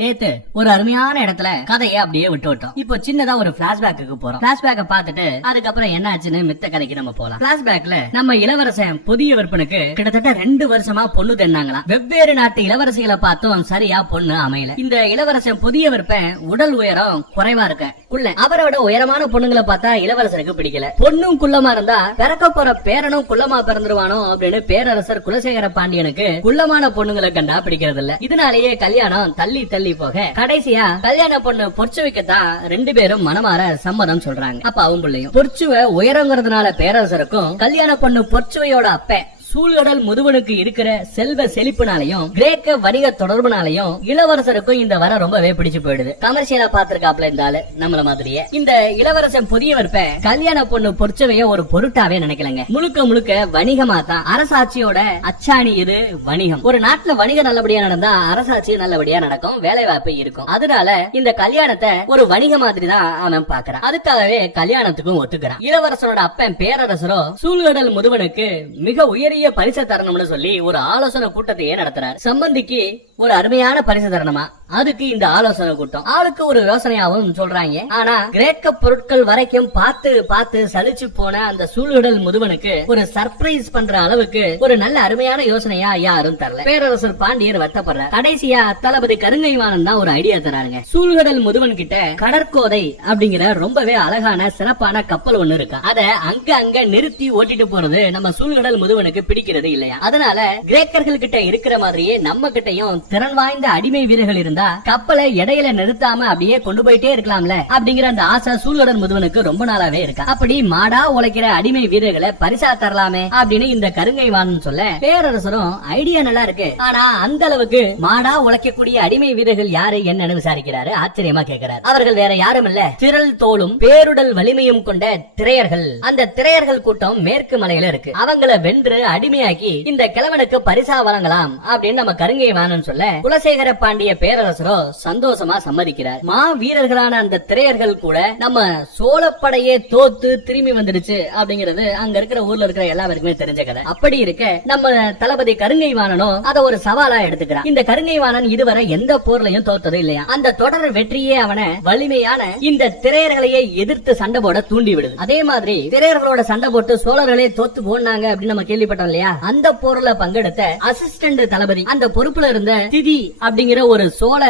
நேத்து ஒரு அருமையான இடத்துல கதையை அப்படியே விட்டு விட்டோம். இப்போ சின்னதா ஒரு பிளாஷ்பேக்கு போறோம். பிளாஷ்பேக்க பாத்துட்டு அதுக்கப்புறம் என்ன ஆச்சுன்னு மித்த கதைக்கு நம்ம போலாம். பிளாஷ்பேக்ல நம்ம இளவரசன் புதிய விற்பனுக்கு கிட்டத்தட்ட ரெண்டு வருஷமா பொண்ணு தென்னாங்களாம் வெவ்வேறு நாட்டு இளவரசிகளை பார்த்தும் சரியா பொண்ணு அமையல. இந்த இளவரசன் புதிய விற்பன் உடல் உயரம் குறைவா இருக்க உள்ள அவரோட உயரமான பொண்ணுங்களை பார்த்தா இளவரசருக்கு பிடிக்கல. பொண்ணும் குள்ளமா இருந்தா பிறக்க போற பேரனும் குள்ளமா பிறந்துருவானோ அப்படின்னு பேரரசர் குலசேகர பாண்டியனுக்கு குள்ளமான பொண்ணுங்களை கண்டா பிடிக்கிறது இல்ல இதனாலேயே கல்யாணம் தள்ளி தள்ளி போக கடைசியா கல்யாண பொண்ணு பொற்சுவைக்கத்தான் ரெண்டு பேரும் மனமாற சம்மதம் சொல்றாங்க. அப்ப அவங்க பிள்ளையும் பொற்சுவை உயரங்கிறதுனால பேரரசருக்கும் கல்யாண பொண்ணு பொற்சுவையோட அப்ப. சூழ்கடல் முதுவனுக்கு இருக்கிற செல்வ செழிப்புனாலையும் கிரேக்க வணிக தொடர்புனாலையும் இளவரசருக்கும் இந்த வர ரொம்பவே பிடிச்சு போயிடுது. கமர்ஷியலா பாத்திருக்காப்ல இந்த ஆளு நம்மள மாதிரியே. இந்த இளவரசன் புதிய விற்ப கல்யாண பொண்ணு பொறிச்சவைய ஒரு பொருட்டாவே நினைக்கலங்க. முழுக்க முழுக்க வணிகமா தான் அரசாட்சியோட அச்சாணி இது வணிகம். ஒரு நாட்டுல வணிகம் நல்லபடியா நடந்தா அரசாட்சி நல்லபடியா நடக்கும் வேலை வாய்ப்பு இருக்கும். அதனால இந்த கல்யாணத்தை ஒரு வணிக மாதிரி தான் அவன் பாக்குறான். அதுக்காகவே கல்யாணத்துக்கும் ஒத்துக்கிறான். இளவரசரோட அப்பன் பேரரசரோ சூழ்கடல் முதுவனுக்கு மிக உயரிய பரிசை தரணும்னு சொல்லி ஒரு ஆலோசனை கூட்டத்தையே நடத்துறாரு. சம்பந்திக்கு ஒரு அருமையான பரிசு தரணுமா அதுக்கு இந்த ஆலோசனை கூட்டம். ஆளுக்கு ஒரு யோசனையாவும் சொல்றாங்க. ஆனா கிரேக்க பொருட்கள் வரைக்கும் பார்த்து பார்த்து சலிச்சு போன அந்த சூழ்கடல் முதுவனுக்கு ஒரு சர்ப்ரைஸ் பண்ற அளவுக்கு ஒரு நல்ல அருமையான யோசனையா யாரும் தரல. பேரரசர் பாண்டியர் வத்தப்படுற கடைசியா தளபதி கருங்கைவானன் தான் ஒரு ஐடியா தராருங்க. சூழ்கடல் முதுவன் கிட்ட கடற்கோதை அப்படிங்கிற ரொம்பவே அழகான சிறப்பான கப்பல் ஒண்ணு இருக்கு. அத அங்க அங்க நிறுத்தி ஓட்டிட்டு போறது நம்ம சூழ்கடல் முதுவனுக்கு பிடிக்கிறது இல்லையா? அதனால கிரேக்கர்கள் கிட்ட இருக்கிற மாதிரியே நம்ம கிட்டயும் திறன் வாய்ந்த அடிமை வீரர்கள் இருந்தா கப்பலை இடையில நிறுத்தாம அப்படியே கொண்டு போயிட்டே இருக்கலாம்ல அப்படிங்கிற அந்த ஆசை சூழ்கடல் முதுவனுக்கு ரொம்ப நாளாவே இருக்கா. அப்படி மாடா உழைக்கிற அடிமை வீரர்களை பரிசா தரலாமே அப்படின்னு இந்த கருங்கை வாணன் சொல்ல பேரரசரும் ஐடியா நல்லா இருக்கு. ஆனா அந்த அளவுக்கு மாடா உழைக்கக்கூடிய அடிமை வீரர்கள் யாரு என்னன்னு விசாரிக்கிறாரு ஆச்சரியமா கேக்குறாரு. அவர்கள் வேற யாரும் இல்ல. திரள் தோளும் பேருடல் வலிமையும் கொண்ட திரையர்கள். அந்த திரையர்கள் கூட்டம் மேற்கு மலையில இருக்கு. அவங்கள வென்று அடிமையாக்கி இந்த கிழவனுக்கு பரிசா வழங்கலாம் அப்படின்னு நம்ம கருங்கை வாணன் சொல்ல குலசேகர பாண்டிய பேரரசரோ சந்தோஷமா சம்மதிக்கிறார். மா வீரர்களான அந்த திரையர்கள் கூட நம்ம சோழப்படையே தோத்து திரும்பி வந்துடுச்சு அப்படிங்கிறது அங்க இருக்கிற ஊர்ல இருக்கிற எல்லாருக்குமே தெரிஞ்ச கதை. அப்படி இருக்க நம்ம தளபதி கருங்கை வாணனும் அதை ஒரு சவாலா எடுத்துக்கிறான். இந்த கருங்கை வாணன் இதுவரை எந்த போர்லயும் தோத்தது இல்லையா? அந்த தொடர் வெற்றியே அவனை வலிமையான இந்த திரையர்களையே எதிர்த்து சண்டை போட தூண்டி விடுது. அதே மாதிரி திரையர்களோட சண்டை போட்டு சோழர்களே தோத்து போனாங்க அப்படின்னு நம்ம கேள்விப்பட்டோம் இல்லையா? அந்த போர்ல பங்கெடுத்த அசிஸ்டன்ட் தளபதி அந்த பொறுப்புல இருந்த திதி அப்படிங்கிற ஒரு சோழ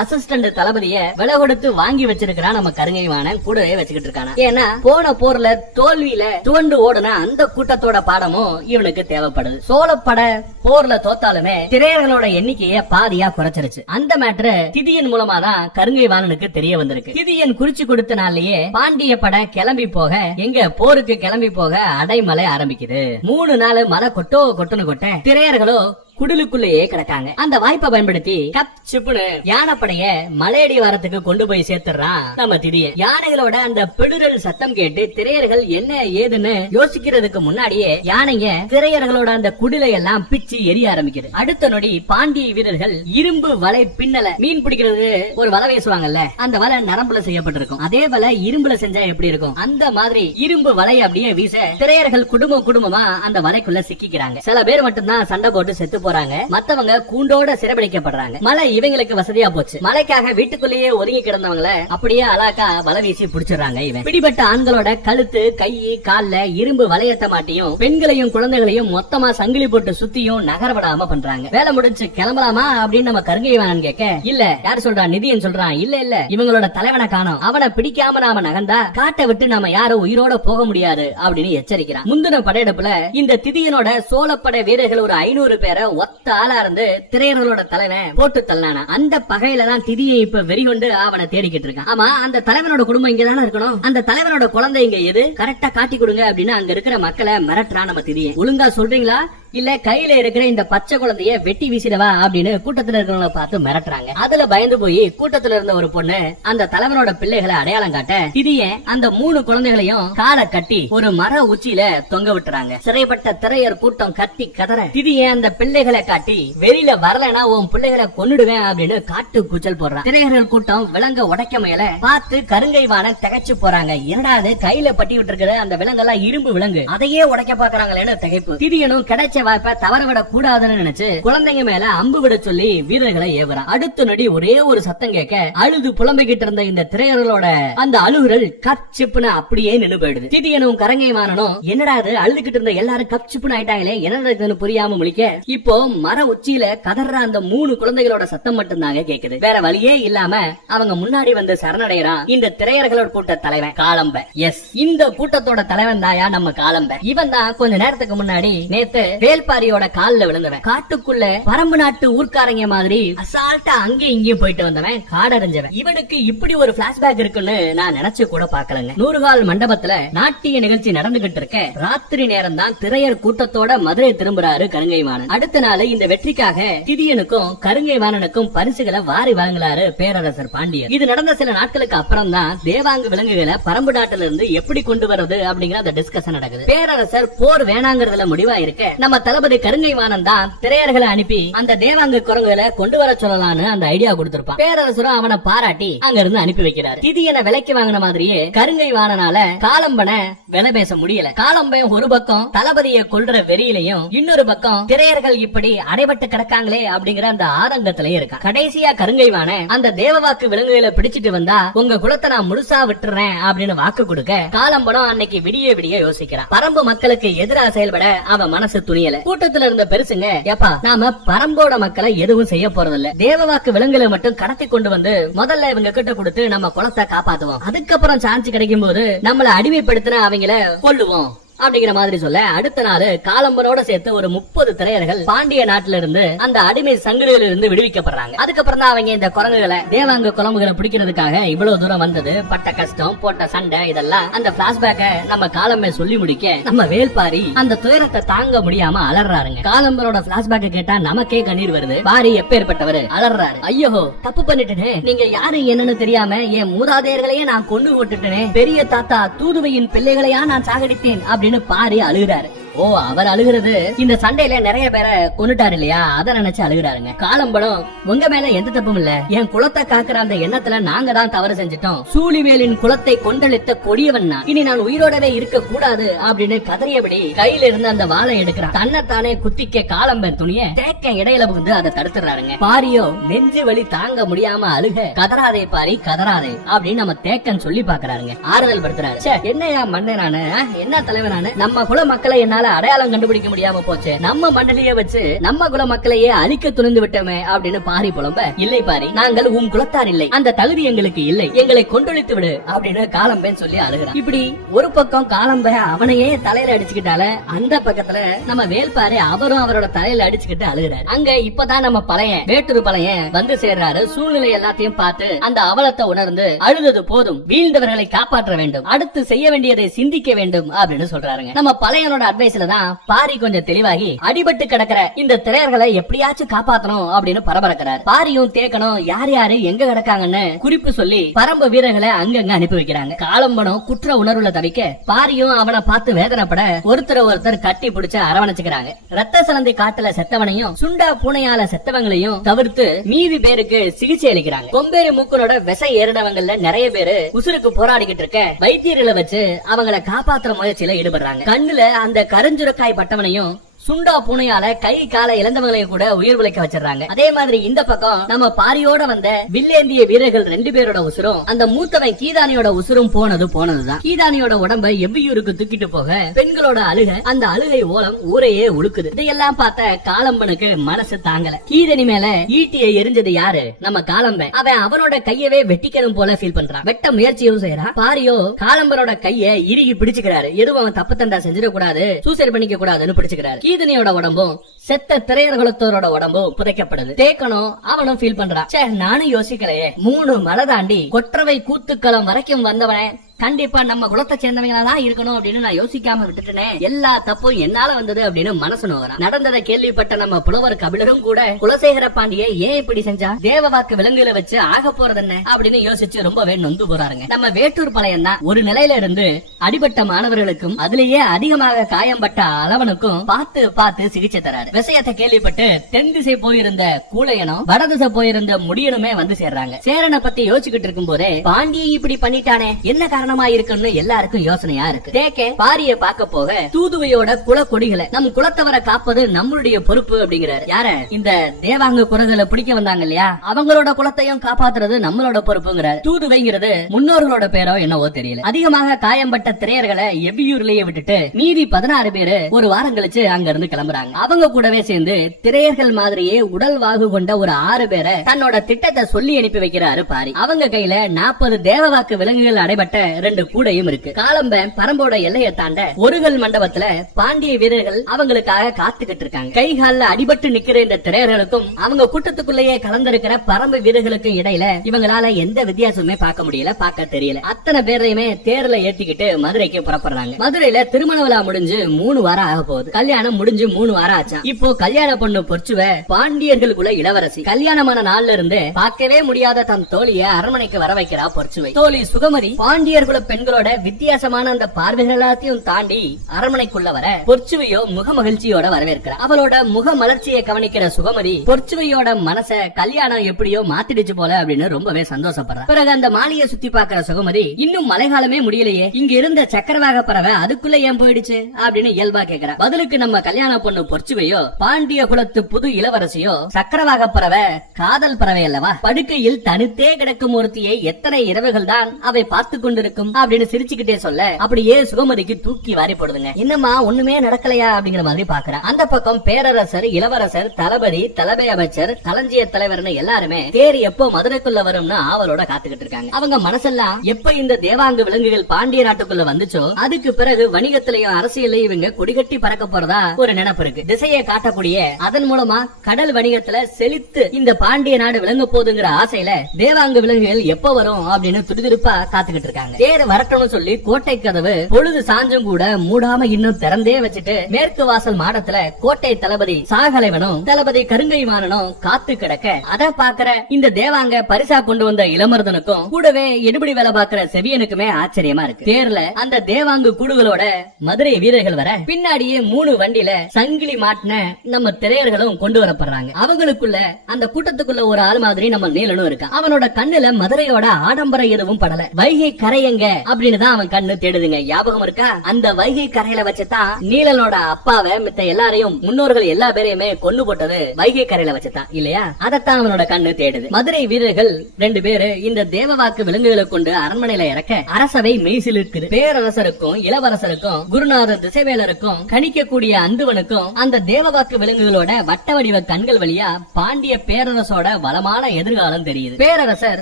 அசிஸ்டன்ட் தளபதிய விலை கொடுத்து வாங்கி வச்சிருக்கிறான் நம்ம கருங்கைவாணன். கூடவே வச்சுக்கிட்டு இருக்கானா. ஏன்னா போன போர்ல தோல்வியில துவண்டு ஓடுன அந்த கூட்டத்தோட பாடமும் இவனுக்கு தேவைப்படுது. சோழப்பட போர்ல தோத்தாலுமே திரையர்களோட எண்ணிக்கைய பாதியா குறைச்சிருச்சு. அந்த மேட்ரு திதியின் மூலமா தான் கருங்கைவானனுக்கு தெரிய வந்திருக்கு. திதியன் குறிச்சு கொடுத்த நாள்லயே பாண்டிய பட கிளம்பி போக எங்க போருக்கு கிளம்பி போக அடைமலை ஆரம்பிக்குது. மூணு நாள் மலை கொட்டோ கொட்டுன்னு கொட்ட திரையர்களோ குடலுக்குள்ளேயே கிடக்காங்க. அந்த வாய்ப்பை பயன்படுத்தி கப் சிப்புனு யானைப்படைய மலையடி வாரத்துக்கு கொண்டு போய் சேர்த்துறான் நம்ம திடீர். யானைகளோட அந்த பிடுறல் சத்தம் கேட்டு திரையர்கள் என்ன ஏதுன்னு யோசிக்கிறதுக்கு முன்னாடியே யானைங்க திரையர்களோட அந்த குடிலை எல்லாம் பிச்சு எரிய ஆரம்பிக்குது. அடுத்த நொடி பாண்டிய வீரர்கள் இரும்பு வலை பின்னல மீன் பிடிக்கிறது ஒரு வலை வீசுவாங்கல்ல அந்த வலை நரம்புல செய்யப்பட்டிருக்கும். அதே வலை இரும்புல செஞ்சா எப்படி இருக்கும்? அந்த மாதிரி இரும்பு வலை அப்படியே வீச திரையர்கள் குடும்பம் குடும்பமா அந்த வலைக்குள்ள சிக்கிக்கிறாங்க. சில பேர் மட்டும்தான் சண்டை போட்டு செத்து போறாங்க. மத்தவங்க கூண்டோட சிறப்பிடிக்கப்படுறாங்க மழை இவங்களுக்கு வசதியா போச்சு. மழைக்காக வீட்டுக்குள்ளேயே ஒதுங்கி கிடந்தவங்கள அப்படியே அலாக்கா வலை வீசி பிடிச்சிடுறாங்க இவன். பிடிபட்ட ஆண்களோட கழுத்து கை கால்ல இரும்பு வளையத்த மாட்டியும் பெண்களையும் குழந்தைகளையும் மொத்தமா சங்கிலி போட்டு சுத்தியும் நகரவிடாம பண்றாங்க. வேலை முடிஞ்சு கிளம்பலாமா அப்படின்னு நம்ம கருங்கை வேணான்னு கேட்க இல்ல யார் சொல்றா? நிதியன் சொல்றான் இல்ல இல்ல. இவங்களோட தலைவனை காணும். அவனை பிடிக்காம நாம நகர்ந்தா காட்டை விட்டு நாம யாரும் உயிரோட போக முடியாது அப்படின்னு எச்சரிக்கிறான். முந்தின படையெடுப்புல இந்த திதியனோட சோழப்படை வீரர்கள் ஒரு ஐநூறு பேரை ஒத்த ஆளா இருந்து திரையர்களோட தலைவன் போட்டு தள்ளானா. அந்த பகையில தான் திதியை இப்ப வெறிகொண்டு அவனை தேடிக்கிட்டு இருக்கான். ஆமா அந்த தலைவனோட குடும்பம் இங்க தானே இருக்கணும்? அந்த தலைவனோட குழந்தை இங்க எது? கரெக்டா காட்டி கொடுங்க அப்படின்னு அங்க இருக்கிற மக்களை மிரட்டுறான் நம்ம திதியை. ஒழுங்கா சொல்றீங்களா? இல்ல கையில இருக்கிற இந்த பச்சை குழந்தைய வெட்டி வீசிடவா அப்படின்னு கூட்டத்துல இருக்கிறவங்கள பார்த்து மிரட்டுறாங்க. அதுல பயந்து போய் கூட்டத்துல இருந்த ஒரு பொண்ணு அந்த தலைவனோட பிள்ளைகளை அடையாளம் காட்ட திதிய அந்த மூணு குழந்தைகளையும் காலை கட்டி ஒரு மர உச்சியில தொங்க விட்டுறாங்க. சிறைப்பட்ட திரையர் கூட்டம் கத்தி கதற திதிய அந்த பிள்ளைகளை காட்டி வெளியில வரலனா உன் பிள்ளைகளை கொன்னுடுவேன் அப்படின்னு காட்டு கூச்சல் போடுறான் திரையர்கள் கூட்டம் விலங்க உடைக்க முயல பார்த்து கருங்கைவான திகைச்சு போறாங்க. இரண்டாவது கையில பட்டி விட்டு இருக்கிற அந்த விலங்கெல்லாம் இரும்பு விலங்கு. அதையே உடைக்க பாக்குறாங்களேன்னு திகைப்பு. திதியனும் கிடைச்ச வாய்ப்பை தவற விட கூடாதுன்னு நினைச்சு குழந்தைங்க மேல அம்பு விட சொல்லி வீரர்களை ஏவுறான். அடுத்த நொடி ஒரே ஒரு சத்தம் கேட்க அழுது புலம்பிக்கிட்டு இருந்த இந்த திரையர்களோட அந்த அழுகுரல் கப் சிப்புன்னு அப்படியே நின்னு போயிடுது. திடீனும் கரங்கை மாறனும் என்னடா அது அழுதுகிட்டு இருந்த எல்லாரும் கப் சிப்புன்னு ஆயிட்டாங்களே என்ன இதுன்னு புரியாம முழிக்க இப்போ மர உச்சியில கதற அந்த மூணு குழந்தைகளோட சத்தம் மட்டும்தாங்க கேக்குது. வேற வழியே இல்லாம அவங்க முன்னாடி வந்து சரணடைறான் இந்த திரையர்களோட கூட்ட தலைவன் காலம்ப எஸ் இந்த கூட்டத்தோட தலைவன் தாயா நம்ம காலம்ப இவன் தான் கொஞ்ச நேரத்துக்கு முன்னாடி நேத்து வேல்பாரியோட கால்ல விழுந்தவன். காட்டுக்குள்ள பரம்பு நாட்டு ஊர்க்காரங்க மாதிரி அசால்ட்டா அங்கேயும் இங்கேயும் போயிட்டு வந்தவன் காடடைஞ்சவன். இவனுக்கு இப்படி ஒரு பிளாஷ்பேக் இருக்குன்னு நான் நினைச்சு கூட பாக்கலங்க நூறுகால் மண்டபத்துல நாட்டிய நிகழ்ச்சி நடந்துகிட்டு இருக்க ராத்திரி நேரம் தான் திரையர் கூட்டத்தோட மதுரை திரும்புறாரு கருங்கை வாணன் அடுத்த நாள் இந்த வெற்றிக்காக திதியனுக்கும் கருங்கை வாணனுக்கும் பரிசுகளை வாரி வாங்கலாரு பேரரசர் பாண்டியர். இது நடந்த சில நாட்களுக்கு அப்புறம் தான் தேவாங்கு விலங்குகளை பரம்பு நாட்டுல இருந்து எப்படி கொண்டு வர்றது அப்படிங்கிற அந்த டிஸ்கஷன் நடக்குது. பேரரசர் போர் வேணாங்கிறதுல முடிவா இருக்க நம்ம தளபதி கருங்கை வாணன் தான் திரையர்களை அனுப்பி அந்த தேவாங்க குரங்குகளை கொண்டு வர சொல்லலாம்னு அந்த ஐடியா கொடுத்திருப்பான். பேரரசரும் அவனை பாராட்டி அங்க இருந்து அனுப்பி வைக்கிறாரு. திதியனை விலைக்கு வாங்கின மாதிரியே கருங்கை வானனால காலம்பனை விலை பேச முடியல. காலம்பன் ஒரு பக்கம் தளபதிய கொள்ற வெறியிலையும் இன்னொரு பக்கம் திரையர்கள் இப்படி அடைபட்டு கிடக்காங்களே அப்படிங்கிற அந்த ஆதங்கத்திலயே இருக்கான். கடைசியா கருங்கை வாண அந்த தேவவாக்கு விலங்குகளை பிடிச்சிட்டு வந்தா உங்க குலத்தை நான் முழுசா விட்டுறேன் அப்படின்னு வாக்கு கொடுக்க காலம்பனம் அன்னைக்கு விடிய விடிய யோசிக்கிறான். பரம்பு மக்களுக்கு எதிரா செயல்பட அவன் மனசு துணியல கூட்டத்துல இருந்த பெருசுங்க ஏப்பா நாம பரம்போட மக்களை எதுவும் செய்ய போறதில்ல. தேவவாக்கு விலங்குகளை மட்டும் கடத்தி கொண்டு வந்து முதல்ல இவங்க கிட்ட கொடுத்து நம்ம குளத்தை காப்பாத்துவோம். அதுக்கப்புறம் சான்ஸ் கிடைக்கும் போது நம்மள அடிமைப்படுத்தின அவங்கள கொல்லுவோம். அப்படிங்கிற மாதிரி சொல்ல அடுத்த நாள் காலம்பரோட சேர்த்து ஒரு முப்பது திரையர்கள் பாண்டிய நாட்டுல இருந்து அந்த அடிமை சங்கிலியில இருந்து விடுவிக்கப்படுறாங்க. அதுக்கப்புறம் தான் அவங்க இந்த குரங்குகளை தேவாங்க குழம்புகளை பிடிக்கிறதுக்காக இவ்வளவு தூரம் வந்தது. பட்ட கஷ்டம் போட்ட சண்டை இதெல்லாம் அந்த பிளாஷ்பேக்க நம்ம காலம்பே சொல்லி முடிக்க நம்ம வேல்பாரி அந்த துயரத்தை தாங்க முடியாம அலறாருங்க. காலம்பரோட பிளாஷ்பேக்க கேட்டா நமக்கே கண்ணீர் வருது. பாரி எப்பேற்பட்டவர்? அலறாரு. ஐயோ தப்பு பண்ணிட்டேனே. நீங்க யாரு என்னன்னு தெரியாம என் மூதாதையர்களையே நான் கொண்டு போட்டுட்டேனே பெரிய தாத்தா தூதுவையின் பிள்ளைகளையா நான் சாகடித்தேன் அப்படின்னு பாரி அழுகிறாரு. ஓ அவர் அழுகிறது. இந்த சண்டையில நிறைய பேரை கொண்டுட்டாரு இல்லையா? அத நினைச்சு அழுகுறாருங்க. காலம்படம் உங்க மேல எந்த தப்பும் இல்ல. என் குலத்தை காக்குற அந்த எண்ணத்துல நாங்க தான் தவறு செஞ்சிட்டோம். சூழிவேலின் குலத்தை கொண்டளித்த கொடியவன் நான். இனி நான் உயிரோடவே இருக்க கூடாது அப்படின்னு கதறியபடி கையில இருந்து அந்த வாழை எடுக்கிறான். தன்னைத்தானே குத்திக்க காலம்பன் துணிய தேக்க இடையில புகுந்து அதை தடுத்துறாருங்க பாரியோ நெஞ்சு வலி தாங்க முடியாம அழுக கதறாதே பாரி கதராதே அப்படின்னு நம்ம தேக்கன் சொல்லி பாக்குறாருங்க ஆறுதல் படுத்துறாரு. ச்சே, என்னையா மன்னன் என்ன தலைவன் நம்ம குல மக்களை என்னால அடையாளம் கண்டுபிடிக்க முடியாம போச்சு. நம்ம மண்டலிய வச்சு நம்ம குல மக்களையே அழிக்க துணிந்து விட்டோமே அப்படின்னு பாரி புலம்ப இல்லை பாரி நாங்கள் உன் குலத்தார் இல்லை. அந்த தகுதி எங்களுக்கு இல்லை. எங்களை கொண்டொழித்து விடு அப்படின்னு காலம்பேன் சொல்லி அழுகிறான். இப்படி ஒரு பக்கம் காலம்பே அவனையே தலையில அடிச்சுக்கிட்டால அந்த பக்கத்துல நம்ம வேல்பாரி அவரும் அவரோட தலையில அடிச்சுக்கிட்டு அழுகிறாரு. அங்க இப்பதான் நம்ம பழைய வேட்டூர் பழைய வந்து சேர்றாரு. சூழ்நிலை எல்லாத்தையும் பார்த்து அந்த அவலத்தை உணர்ந்து அழுதது போதும். வீழ்ந்தவர்களை காப்பாற்ற வேண்டும். அடுத்து செய்ய வேண்டியதை சிந்திக்க வேண்டும் அப்படின்னு சொல்றாருங்க. நம்ம பழையனோட அட்வைஸ் வயசுலதான் பாரி கொஞ்சம் தெளிவாகி அடிபட்டு கிடக்கிற இந்த திரையர்களை எப்படியாச்சும் காப்பாத்தணும் அப்படின்னு பரபரக்கிறார். பாரியும் தேக்கணும் யார் யாரு எங்க கிடக்காங்கன்னு குறிப்பு சொல்லி பரம்பு வீரர்களை அங்கங்க அனுப்பி வைக்கிறாங்க. காலம்பனும் குற்ற உணர்வுல தவிக்க பாரியும் அவனை பார்த்து வேதனைப்பட ஒருத்தர் ஒருத்தர் கட்டி பிடிச்சு அரவணைச்சுக்கிறாங்க. ரத்த சலந்தி காட்டுல செத்தவனையும் சுண்டா பூனையால செத்தவங்களையும் தவிர்த்து மீதி பேருக்கு சிகிச்சை அளிக்கிறாங்க. கொம்பேரி மூக்கனோட விசை ஏறினவங்கல நிறைய பேரு உசுருக்கு போராடிக்கிட்டு இருக்க வைத்தியர்களை வச்சு அவங்கள காப்பாத்துற முயற்சியில ஈடுபடுறாங்க. கண்ணுல அந்த கரு கருஞ்சுரக்காய் பட்டவனையும் சுண்டா பூனையால கை கால இழந்தவங்களையும் கூட உயிர் விளைக்க வச்சிடறாங்க. அதே மாதிரி இந்த பக்கம் நம்ம பாரியோட வந்த வில்லேந்திய வீரர்கள் ரெண்டு பேரோட உசுரும் அந்த மூத்தவன் கீதானியோட உசுரும் போனது போனதுதான். கீதானியோட உடம்ப எவ்வியூருக்கு தூக்கிட்டு போக பெண்களோட அழுக அந்த அழுகை ஓலம் ஊரையே உழுக்குது. இதையெல்லாம் பார்த்த காலம்பனுக்கு மனசு தாங்கல. கீதனி மேல ஈட்டியை எரிஞ்சது யாரு? நம்ம காலம்பன். அவன் அவனோட கையவே வெட்டிக்கணும் போல ஃபீல் பண்றான். வெட்ட முயற்சியும் செய்யறான். பாரியோ காலம்பரோட கைய இறுகி பிடிச்சுக்கிறாரு. எதுவும் அவன் தப்பு தண்டா செஞ்சிடக்கூடாது சூசைட் பண்ணிக்க கூடாதுன்னு பிடிச்சுக்கிறாரு. கீதனியோட உடம்பும் செத்த திரையர்களத்தோரோட உடம்பும் புதைக்கப்படுது. தேக்கணும் அவனும் ஃபீல் பண்றான். சே நானும் யோசிக்கலையே. மூணு மலை தாண்டி கொற்றவை கூத்துக்களம் வரைக்கும் வந்தவன். கண்டிப்பா நம்ம குலத்தை சேர்ந்தவங்களா தான் இருக்கணும் அப்படின்னு நான் யோசிக்காம விட்டுட்டேனே. எல்லா தப்பும் என்னால வந்தது அப்படின்னு மனசு நோகிறா நடந்ததை கேள்விப்பட்ட நம்ம புலவர் கபிலரும் கூட குலசேகர பாண்டிய ஏன் இப்படி செஞ்சா? தேவவாக்கு விலங்குல வச்சு ஆக போறது என்ன அப்படின்னு யோசிச்சு ரொம்பவே நொந்து போறாருங்க. நம்ம வேட்டூர் பழையன் தான் ஒரு நிலையில இருந்து அடிபட்ட மாணவர்களுக்கும் அதுலயே அதிகமாக காயம்பட்ட அளவனுக்கும் பார்த்து பார்த்து சிகிச்சை தராரு. விஷயத்தை கேள்விப்பட்டு தென் திசை போயிருந்த கூலையனும் வடதிசை போயிருந்த முடியனுமே வந்து சேர்றாங்க. சேரனை பத்தி யோசிச்சுக்கிட்டு இருக்கும் போதே பாண்டியை இப்படி பண்ணிட்டானே. என்ன காரணம்? காரணமா இருக்குன்னு எல்லாருக்கும் யோசனையா இருக்கு. தேக்கே பாரிய பார்க்க போக தூதுவையோட குல கொடிகளை நம் குலத்தவரை காப்பது நம்மளுடைய பொறுப்பு அப்படிங்கிறாரு. யார? இந்த தேவாங்க குரங்களை பிடிக்க வந்தாங்க இல்லையா? அவங்களோட குலத்தையும் காப்பாத்துறது நம்மளோட பொறுப்புங்கிறாரு. தூதுவைங்கிறது முன்னோர்களோட பேரோ என்னவோ தெரியல. அதிகமாக காயம்பட்ட திரையர்களை எவ்வியூர்லயே விட்டுட்டு மீதி பதினாறு பேரு ஒரு வாரம் கழிச்சு அங்க இருந்து கிளம்புறாங்க. அவங்க கூடவே சேர்ந்து திரையர்கள் மாதிரியே உடல் வாகு கொண்ட ஒரு ஆறு பேரை தன்னோட திட்டத்தை சொல்லி அனுப்பி வைக்கிறாரு பாரி. அவங்க கையில நாற்பது தேவவாக்கு விலங்குகள் அடைபட்ட ரெண்டு கூடையும் இருக்கு. காலம்ப பரம்போட எல்லையை தாண்ட ஒருகல் மண்டபத்துல பாண்டிய வீரர்கள் அவங்களுக்காக காத்துக்கிட்டு இருக்காங்க. கை கால்ல அடிபட்டு நிக்கிற இந்த திரையர்களுக்கும் அவங்க கூட்டத்துக்குள்ளேயே கலந்திருக்கிற பரம்பு வீரர்களுக்கும் இடையில இவங்களால எந்த வித்தியாசமே பார்க்க முடியல பார்க்க தெரியல. அத்தனை பேரையுமே தேர்ல ஏத்திக்கிட்டு மதுரைக்கு புறப்படுறாங்க. மதுரையில திருமண விழா முடிஞ்சு மூணு வாரம் ஆக போகுது. கல்யாணம் முடிஞ்சு மூணு வாரம் ஆச்சா? இப்போ கல்யாண பொண்ணு பொற்சுவ பாண்டியர்களுக்குள்ள இளவரசி. கல்யாணமான நாள்ல இருந்து பார்க்கவே முடியாத தன் தோழிய அரண்மனைக்கு வர வைக்கிறா பொற்சுவை. தோழி சுகமதி பாண்டியர் பாண்டியர்குல பெண்களோட வித்தியாசமான அந்த பார்வைகள் எல்லாத்தையும் தாண்டி அரண்மனைக்குள்ள வர பொற்சுவையோ முக மகிழ்ச்சியோட வரவேற்கிறார். அவளோட முக மலர்ச்சியை கவனிக்கிற சுகமதி பொற்சுவையோட மனச கல்யாணம் எப்படியோ மாத்திடுச்சு போல அப்படின்னு ரொம்பவே சந்தோஷப்படுற. பிறகு அந்த மாளிகை சுத்தி பாக்குற சுகமதி இன்னும் மழைக்காலமே முடியலையே இங்க இருந்த சக்கரவாக பறவை அதுக்குள்ள ஏன் போயிடுச்சு? அப்படின்னு இயல்பா கேக்குற. பதிலுக்கு நம்ம கல்யாணம் பொண்ணு பொற்சுவையோ பாண்டிய குலத்து புது இளவரசியோ சக்கரவாக பறவை காதல் பறவை அல்லவா? படுக்கையில் தனித்தே கிடக்கும் ஒருத்தியை எத்தனை இரவுகள் தான் அவை பார்த்து கொண்டிருக்கும் அப்படின்னு சிரிச்சுக்கிட்டே சொல்ல அப்படியே சுகமதிக்கு தூக்கி வாரி போடுதுங்க. என்னமா ஒண்ணுமே நடக்கலையா? அப்படிங்கிற மாதிரி பாக்குறா அந்த பக்கம் பேரரசர் இளவரசர் தளபதி தலைமை அமைச்சர் களஞ்சிய தலைவர்னு எல்லாருமே தேர் எப்போ மதுரைக்குள்ள வரும்னு ஆவலோட காத்துக்கிட்டு இருக்காங்க. அவங்க மனசெல்லாம் எப்ப இந்த தேவாங்க விலங்குகள் பாண்டிய நாட்டுக்குள்ள வந்துச்சோ அதுக்கு பிறகு வணிகத்திலையும் அரசியலையும் இவங்க கொடிகட்டி பறக்க போறதா ஒரு நினைப்பு இருக்கு. திசையை காட்டக்கூடிய அதன் மூலமா கடல் வணிகத்துல செழித்து இந்த பாண்டிய நாடு விளங்க போகுதுங்கிற ஆசையில தேவாங்கு விலங்குகள் எப்ப வரும் அப்படின்னு துடிதுடிப்பா காத்துக்கிட்டு இருக்காங்க. தேர் வரட்டும்னு சொல்லி கோட்டை கதவு பொழுது சாஞ்சும் கூட மூடாம இன்னும் திறந்தே வச்சுட்டு மேற்கு வாசல் மாடத்துல கோட்டை தளபதி சாகலைவனும் தளபதி கருங்கைமானனும் காத்து கிடக்க. அத பாக்குற இந்த தேவாங்க பரிசா கொண்டு வந்த இளமருதனுக்கும் கூடவே எடுபடி வேலை பாக்குற செவியனுக்குமே ஆச்சரியமா இருக்கு. தேர்ல அந்த தேவாங்கு கூடுகளோட மதுரை வீரர்கள் வர பின்னாடியே மூணு வண்டியில சங்கிலி மாட்டின நம்ம திரையர்களும் கொண்டு வரப்படுறாங்க. அவங்களுக்குள்ள அந்த கூட்டத்துக்குள்ள ஒரு ஆள் மாதிரி நம்ம நீலனும் இருக்கான். அவனோட கண்ணுல மதுரையோட ஆடம்பரம் எதுவும் படல. வைகை எங்க அப்படின்னு தான் அவன் கண்ணு தேடுதுங்க. ஞாபகம் இருக்கா? அந்த வைகை கரையில வச்சுதான் நீலனோட அப்பாவை மித்த எல்லாரையும் முன்னோர்கள் எல்லா பேரையுமே கொண்டு போட்டது வைகை கரையில வச்சுதான் இல்லையா? அதத்தான் அவனோட கண்ணு தேடுது. மதுரை வீரர்கள் ரெண்டு பேரு இந்த தேவவாக்கு விலங்குகளை கொண்டு அரண்மனையில இறக்க அரசவை மெய்சில் இருக்குது பேரரசருக்கும் இளவரசருக்கும் குருநாதர் திசைவேலருக்கும் கணிக்கக்கூடிய அந்துவனுக்கும் அந்த தேவவாக்கு விலங்குகளோட வட்ட வடிவ கண்கள் வழியா பாண்டிய பேரரசோட வளமான எதிர்காலம் தெரியுது. பேரரசர்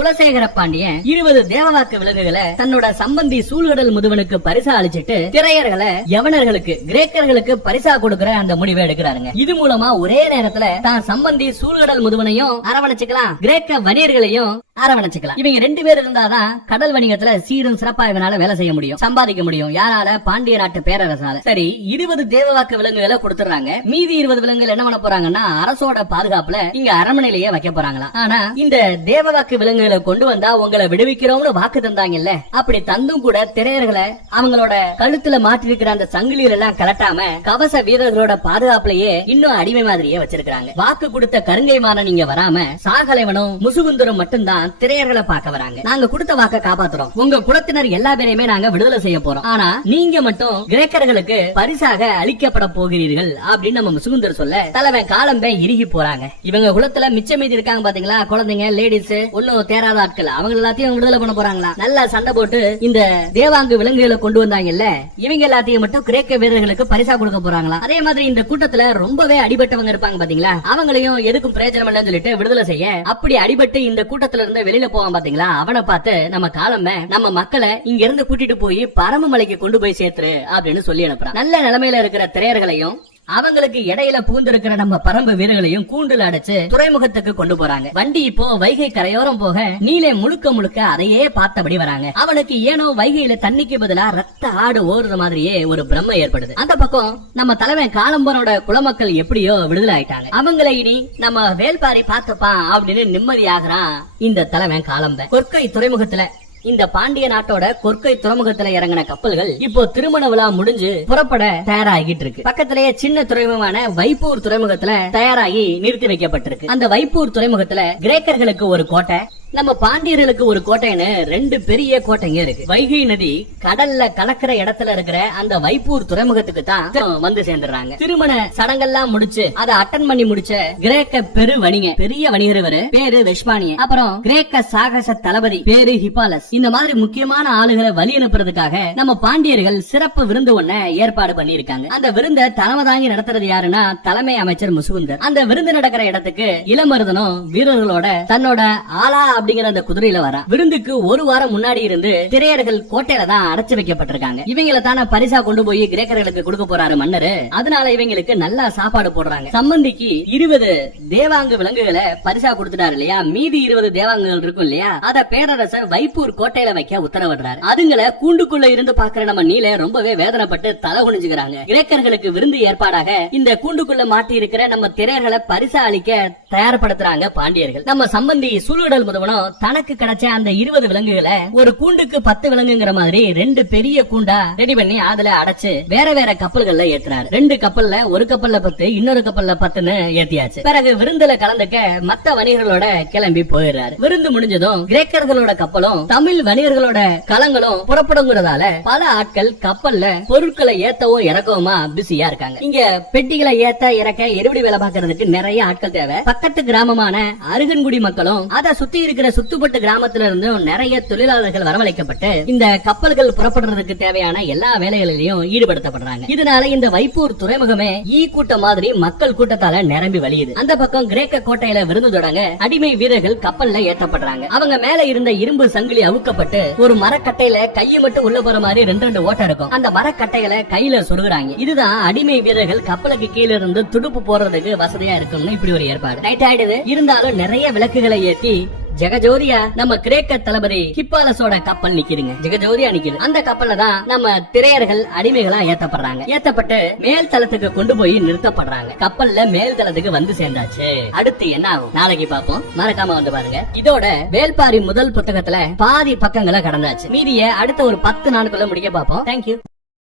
குலசேகர பாண்டியன் இருபது தேவவாக்கு விலங்குகளை தன்னோட தன்னோட சம்பந்தி சூழ்கடல் முதுவனுக்கு பரிசா அளிச்சிட்டு திரையர்களை யவனர்களுக்கு கிரேக்கர்களுக்கு பரிசா கொடுக்கிற அந்த முடிவை எடுக்கிறாருங்க. இது மூலமா ஒரே நேரத்துல தான் சம்பந்தி சூழ்கடல் முதுவனையும் அரவணைச்சுக்கலாம் கிரேக்க வணிகர்களையும் அரவணைச்சுக்கலாம். இவங்க ரெண்டு பேர் இருந்தாதான் கடல் வணிகத்துல சீரும் சிறப்பா இவனால வேலை செய்ய முடியும் சம்பாதிக்க முடியும். யாரால? பாண்டிய நாட்டு பேரரசால. சரி இருபது தேவவாக்கு விலங்குகளை கொடுத்துறாங்க மீதி இருபது விலங்குகள் என்ன பண்ண போறாங்கன்னா அரசோட பாதுகாப்புல இங்க அரண்மனையிலேயே வைக்க போறாங்களா ஆனா இந்த தேவவாக்கு விலங்குகளை கொண்டு வந்தா உங்களை விடுவிக்கிறோம்னு வாக்கு தந்தாங்கல்ல அப்ப அப்படி தந்தும் கூட திரையர்களை அவங்களோட கழுத்துல மாட்டிருக்கிற அந்த சங்கிலியில எல்லாம் கலட்டாம கவச வீரர்களோட பாதுகாப்புலயே இன்னும் அடிமை மாதிரியே வச்சிருக்காங்க வாக்கு கொடுத்த கருங்கை மாறன் நீங்க வராம சாகலைவனும் முசுகுந்தரும் மட்டும்தான் திரையர்களை பார்க்க வராங்க. நாங்க கொடுத்த வாக்க காப்பாத்துறோம். உங்க குலத்தினர் எல்லா பேரையுமே நாங்க விடுதலை செய்ய போறோம். ஆனா நீங்க மட்டும் கிரேக்கர்களுக்கு பரிசாக அளிக்கப்பட போகிறீர்கள் அப்படின்னு நம்ம முசுகுந்தர் சொல்ல தலைவன் காலம்பே இறுகி போறாங்க. இவங்க குலத்துல மிச்சம் மீதி இருக்காங்க பாத்தீங்களா? குழந்தைங்க லேடிஸ் ஒன்னும் தேராத ஆட்கள். அவங்க எல்லாத்தையும் விடுதலை பண்ண போறாங்களா? நல்லா சண்டை போட்டு இந்த தேவாங்கு விலங்குகளை கொண்டு வந்தாங்கல்ல? இவங்க எல்லாத்தையும் மட்டும் கிரேக்க வீரர்களுக்கு பரிசா கொடுக்க போறாங்களா? அதே மாதிரி இந்த கூட்டத்துல ரொம்பவே அடிபட்டவங்க இருப்பாங்க பாத்தீங்களா? அவங்களையும் எதுக்கும் பிரயோஜனம் இல்லைன்னு சொல்லிட்டு விடுதலை செய்ய அப்படி அடிபட்டு இந்த கூட்டத்துல இருந்து வெளியில போவான் பாத்தீங்களா? அவனை பார்த்து நம்ம காலமே நம்ம மக்களை இங்க இருந்து கூட்டிட்டு போய் பரமமலைக்கு கொண்டு போய் சேர்த்துரு அப்படின்னு சொல்லி அனுப்புறான். நல்ல நிலைமையில இருக்கிற திரையர்களையும் அவங்களுக்கு இடையில பூந்திருக்கிற நம்ம பரம்பு வீரர்களையும் கூண்டுல அடைச்சு துறைமுகத்துக்கு கொண்டு போறாங்க. வண்டி இப்போ வைகை கரையோரம் போக நீலே முழுக்க முழுக்க அதையே பார்த்தபடி வராங்க. அவனுக்கு ஏனோ வைகையில தண்ணிக்கு பதிலா ரத்த ஆடு ஓடுற மாதிரியே ஒரு பிரம்ம ஏற்படுது. அந்த பக்கம் நம்ம தலைவன் காலம்பரோட குலமக்கள் எப்படியோ விடுதலை ஆயிட்டாங்க. அவங்களை இனி நம்ம வேல்பாரி பார்த்துப்பான் அப்படின்னு நிம்மதியாகிறான் இந்த தலைவன் காலம்ப. கொற்கை துறைமுகத்துல இந்த பாண்டிய நாட்டோட கொற்கை துறைமுகத்துல இறங்கின கப்பல்கள் இப்போ திருமண விழா முடிஞ்சு புறப்பட தயாராகிட்டு இருக்கு. பக்கத்திலேயே சின்ன துறைமுகமான வைப்பூர் துறைமுகத்துல தயாராகி நிறுத்தி வைக்கப்பட்டிருக்கு. அந்த வைப்பூர் துறைமுகத்துல கிரேக்கர்களுக்கு ஒரு கோட்டை நம்ம பாண்டியர்களுக்கு ஒரு கோட்டைன்னு ரெண்டு பெரிய கோட்டைங்க இருக்கு. வைகை நதி கடல்ல கலக்கிற இடத்துல இருக்கிற அந்த வைப்பூர் துறைமுகத்துக்கு தான் வந்து சேர்ந்துடுறாங்க. திருமண சடங்கெல்லாம் முடிச்சு அதை அட்டன் பண்ணி முடிச்ச கிரேக்க பெரு வணிக பெரிய வணிகர் இவரு. பேரு வெஷ்பானிய அப்புறம் கிரேக்க சாகச தளபதி பேரு ஹிபாலஸ். இந்த மாதிரி முக்கியமான ஆளுகளை வழி அனுப்புறதுக்காக நம்ம பாண்டியர்கள் சிறப்பு விருந்து ஒன்ன ஏற்பாடு பண்ணியிருக்காங்க. அந்த விருந்த தலைமை தாங்கி நடத்துறது யாருன்னா தலைமை அமைச்சர் முசுகுந்தர். அந்த விருந்து நடக்கிற இடத்துக்கு இளமருதனும் வீரர்களோட தன்னோட ஆலா அப்படிங்கிற அந்த குதிரையில வரா. விருந்துக்கு ஒரு வாரம் முன்னாடி இருந்து திரையர்கள் கோட்டையில தான் அடைச்சு வைக்கப்பட்டிருக்காங்க. இவங்கள தானே பரிசா கொண்டு போய் கிரேக்கர்களுக்கு கொடுக்க போறாரு மன்னரு. அதனால இவங்களுக்கு நல்லா சாப்பாடு போடுறாங்க. சம்பந்திக்கு இருபது தேவாங்கு விலங்குகளை பரிசா கொடுத்துட்டாரு இல்லையா? மீதி இருபது தேவாங்குகள் இருக்கும் இல்லையா? அத பேரரசர் வைப்பூர் கோட்டையில வைக்க உத்தரவிடுறாரு. அதுங்களை கூண்டுக்குள்ள இருந்து பாக்குற நம்ம நீல ரொம்பவே வேதனைப்பட்டு தலை குனிஞ்சுக்கிறாங்க. கிரேக்கர்களுக்கு விருந்து ஏற்பாடாக இந்த கூண்டுக்குள்ள மாட்டி இருக்கிற நம்ம திரையர்களை பரிசா அளிக்க தயார்படுத்துறாங்க பாண்டியர்கள். நம்ம சம்பந்தி சூழுடல் போனோம் தனக்கு கிடைச்ச அந்த இருபது விலங்குகளை ஒரு கூண்டுக்கு பத்து விலங்குங்கிற மாதிரி ரெண்டு பெரிய கூண்டா ரெடி பண்ணி அதுல அடைச்சு வேற வேற கப்பல்கள்ல ஏத்துறாரு. ரெண்டு கப்பல்ல ஒரு கப்பல்ல பத்து இன்னொரு கப்பல்ல பத்துன்னு ஏத்தியாச்சு. பிறகு விருந்துல கலந்துக்க மத்த வணிகர்களோட கிளம்பி போயிடுறாரு. விருந்து முடிஞ்சதும் கிரேக்கர்களோட கப்பலும் தமிழ் வணிகர்களோட கலங்களும் புறப்படுங்கிறதால பல ஆட்கள் கப்பல்ல பொருட்களை ஏத்தவும் இறக்கவுமா பிஸியா இருக்காங்க. இங்க பெட்டிகளை ஏத்த இறக்க எருவடி வேலை பார்க்கறதுக்கு நிறைய ஆட்கள் தேவை. பக்கத்து கிராமமான அருகன்குடி மக்களும் அதை சுத்தி இருக்க இருக்கிற சுத்துப்பட்டு கிராமத்துல இருந்தும் நிறைய தொழிலாளர்கள் வரவழைக்கப்பட்டு இந்த கப்பல்கள் புறப்படுறதுக்கு தேவையான எல்லா வேலைகளிலையும் ஈடுபடுத்தப்படுறாங்க. இதனால இந்த வைப்பூர் துறைமுகமே ஈ கூட்டம் மாதிரி மக்கள் கூட்டத்தால நிரம்பி வழியுது. அந்த பக்கம் கிரேக்க கோட்டையில விருந்து தொடங்க அடிமை வீரர்கள் கப்பல்ல ஏற்றப்படுறாங்க. அவங்க மேல இருந்த இரும்பு சங்கிலி அவுக்கப்பட்டு ஒரு மரக்கட்டையில கையை மட்டும் உள்ள போற மாதிரி ரெண்டு ரெண்டு ஓட்டம் இருக்கும். அந்த மரக்கட்டைகளை கையில சொருகுறாங்க. இதுதான் அடிமை வீரர்கள் கப்பலுக்கு கீழ இருந்து துடுப்பு போடுறதுக்கு வசதியா இருக்கும்னு இப்படி ஒரு ஏற்பாடு. நைட் ஆயிடுது. இருந்தாலும் நிறைய விளக்குகளை ஏத்தி ஜெகஜோதியா நம்ம கிரேக்க தளபதி ஹிப்பாலஸோட கப்பல் நிக்கிதுங்க. ஜெகஜோதியா நிக்குது. அந்த கப்பல்ல தான் நம்ம திரையர்கள் அடிமைகளா ஏத்தப்படுறாங்க. ஏத்தப்பட்டு மேல் தளத்துக்கு கொண்டு போய் நிறுத்தப்படுறாங்க. கப்பல்ல மேல் தளத்துக்கு வந்து சேர்ந்தாச்சு. அடுத்து என்ன ஆகும்? நாளைக்கு பாப்போம் மறக்காம வந்து பாருங்க. இதோட வேல்பாரி முதல் புத்தகத்துல பாதி பக்கங்களை கடந்தாச்சு. மீதிய அடுத்த ஒரு பத்து நாளுக்குள்ள முடிக்க பாப்போம் தேங்க்யூ